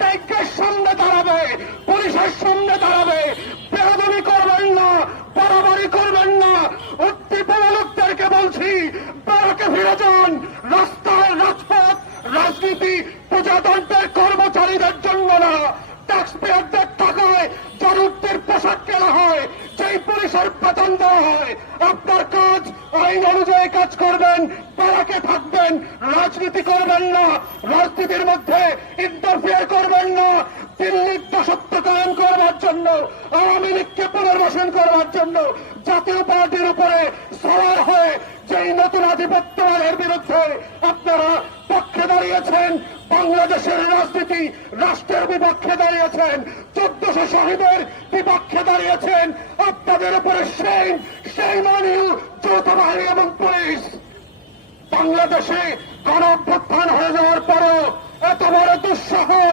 ট্যাঙ্কের সামনে দাঁড়াবে, পুলিশের সামনে দাঁড়াবে। বেয়াদবি করবেন না, বাড়াবাড়ি করবেন না। উদ্দীপন লোকদেরকে বলছি, ব্যারাকে ফিরে যান। রাস্তায় রাজপথ রাজনীতি প্রজাতন্ত্রের কর্মচারীদের জন্য না, ট্যাক্স পেয়ারদের টাকায় জনগণের পোশাক কেনা হয়, যেই পুলিশের বেতন দেওয়া হয়। আপনার কাজ আইন অনুযায়ী কাজ করবেন, ব্যারাকে থাকবেন, রাজনীতি করবেন না, রাজনীতির মধ্যে ইন্টারফেয়ার করবেন না। দিল্লির দাসত্ব কায়েম করবার জন্য, আওয়ামী লীগকে পুনর্বাসন করবার জন্য জাতীয় পার্টির উপরে সওয়ার হয়ে যেই নতুন আধিপত্যবাদের বিরুদ্ধে আপনারা পক্ষে দাঁড়িয়েছেন, বাংলাদেশের রাজনীতি রাষ্ট্রের বিপক্ষে দাঁড়িয়েছেন, 1400 শহীদের বিপক্ষে দাঁড়িয়েছেন, আপনাদের উপরে সেই মানীয় যৌথ বাহিনী এবং পুলিশ। বাংলাদেশে গণ অভ্যুত্থান হয়ে যাওয়ার পরও এত বড় দুঃসাহস